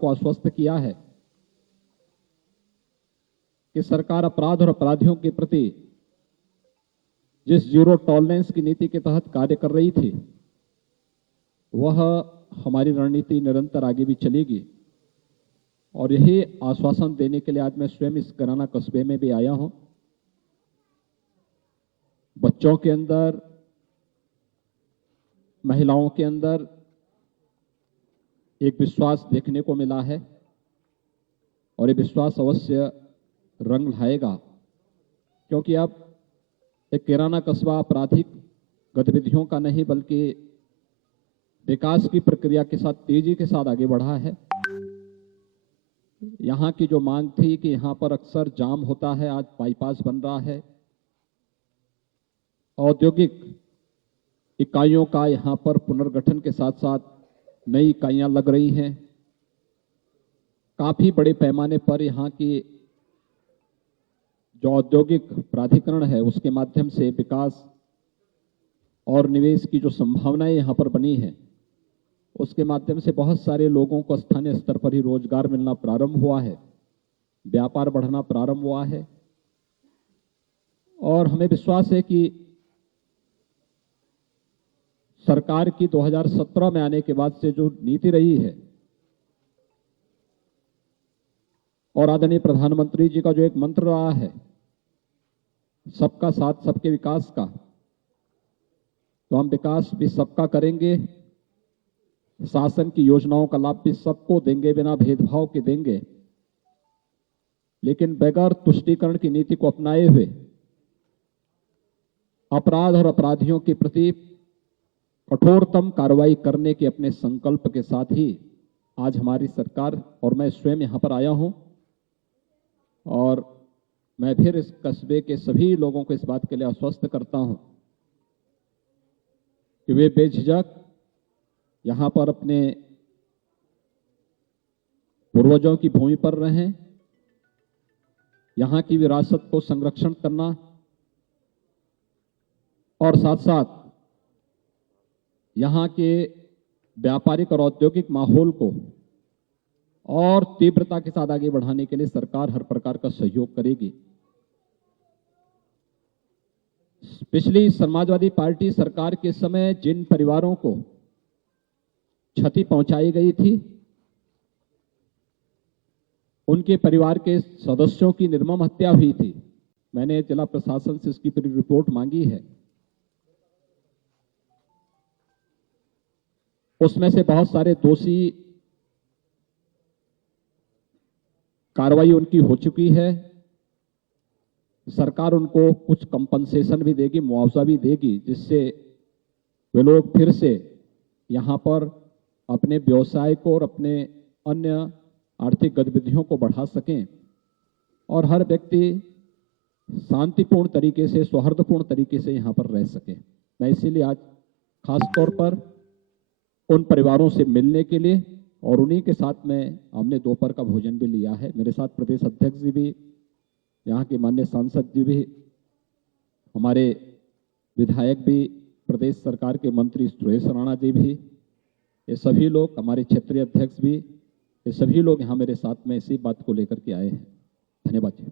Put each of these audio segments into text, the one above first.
को आश्वस्त किया है कि सरकार अपराध और अपराधियों के प्रति जिस जीरो टॉलरेंस की नीति के तहत कार्य कर रही थी, वह हमारी रणनीति निरंतर आगे भी चलेगी। और यही आश्वासन देने के लिए आज मैं स्वयं इस कैराना कस्बे में भी आया हूं। बच्चों के अंदर, महिलाओं के अंदर एक विश्वास देखने को मिला है और ये विश्वास अवश्य रंग लाएगा, क्योंकि अब एक कैराना कस्बा आपराधिक गतिविधियों का नहीं बल्कि विकास की प्रक्रिया के साथ तेजी के साथ आगे बढ़ा है। यहाँ की जो मांग थी कि यहाँ पर अक्सर जाम होता है, आज बाईपास बन रहा है। औद्योगिक इकाइयों का यहाँ पर पुनर्गठन के साथ साथ नई इकाइयां लग रही हैं। काफी बड़े पैमाने पर यहाँ की जो औद्योगिक प्राधिकरण है उसके माध्यम से विकास और निवेश की जो संभावनाएं यहाँ पर बनी है, उसके माध्यम से बहुत सारे लोगों को स्थानीय स्तर पर ही रोजगार मिलना प्रारंभ हुआ है, व्यापार बढ़ना प्रारंभ हुआ है। और हमें विश्वास है कि सरकार की 2017 में आने के बाद से जो नीति रही है और आदरणीय प्रधानमंत्री जी का जो एक मंत्र रहा है, सबका साथ सबके विकास का, तो हम विकास भी सबका करेंगे, शासन की योजनाओं का लाभ भी सबको देंगे, बिना भेदभाव के देंगे, लेकिन बगैर तुष्टीकरण की नीति को अपनाए हुए अपराध और अपराधियों के प्रति कठोरतम कार्रवाई करने के अपने संकल्प के साथ ही आज हमारी सरकार और मैं स्वयं यहां पर आया हूं। और मैं फिर इस कस्बे के सभी लोगों को इस बात के लिए आश्वस्त करता हूं कि वे बेझिझक यहां पर अपने पूर्वजों की भूमि पर रहें। यहां की विरासत को संरक्षण करना और साथ साथ यहां के व्यापारिक और औद्योगिक माहौल को और तीव्रता के साथ आगे बढ़ाने के लिए सरकार हर प्रकार का सहयोग करेगी। पिछली समाजवादी पार्टी सरकार के समय जिन परिवारों को क्षति पहुंचाई गई थी, उनके परिवार के सदस्यों की निर्मम हत्या हुई थी, मैंने जिला प्रशासन से इसकी पूरी रिपोर्ट मांगी है। उसमें से बहुत सारे दोषी कार्रवाई उनकी हो चुकी है। सरकार उनको कुछ कंपनसेशन भी देगी, मुआवजा भी देगी, जिससे वे लोग फिर से यहां पर अपने व्यवसाय को और अपने अन्य आर्थिक गतिविधियों को बढ़ा सकें और हर व्यक्ति शांतिपूर्ण तरीके से, सौहार्दपूर्ण तरीके से यहां पर रह सके। मैं इसीलिए आज खास तौर पर उन परिवारों से मिलने के लिए और उन्हीं के साथ में हमने दोपहर का भोजन भी लिया है। मेरे साथ प्रदेश अध्यक्ष जी भी, यहाँ के माननीय सांसद जी भी, हमारे विधायक भी, प्रदेश सरकार के मंत्री सुरेश राणा जी भी, ये सभी लोग, हमारे क्षेत्रीय अध्यक्ष भी, ये सभी लोग यहाँ मेरे साथ में इसी बात को लेकर के आए हैं। धन्यवाद जी।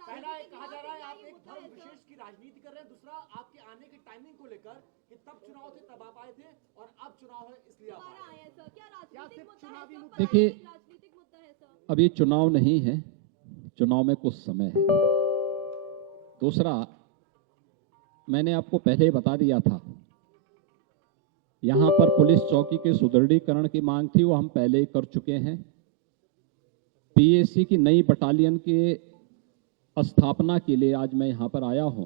पहला कहा जा रहा है आप एक धर्म विशेष की राजनीति कर रहे हैं, दूसरा आपके आने की टाइमिंग को लेकर कि तब चुनाव थे तब आप आए थे और अब चुनाव है इसलिए आप आए हैं। क्या सिर्फ चुनावी मुद्दा? देखिए, अब ये चुनाव नहीं है, चुनाव में कुछ समय है। दूसरा, मैंने आपको पहले ही बता दिया था, यहां पर पुलिस चौकी के सुदृढ़ीकरण की मांग थी, वो हम पहले ही कर चुके हैं। पीएसी की नई बटालियन के स्थापना के लिए आज मैं यहां पर आया हूं।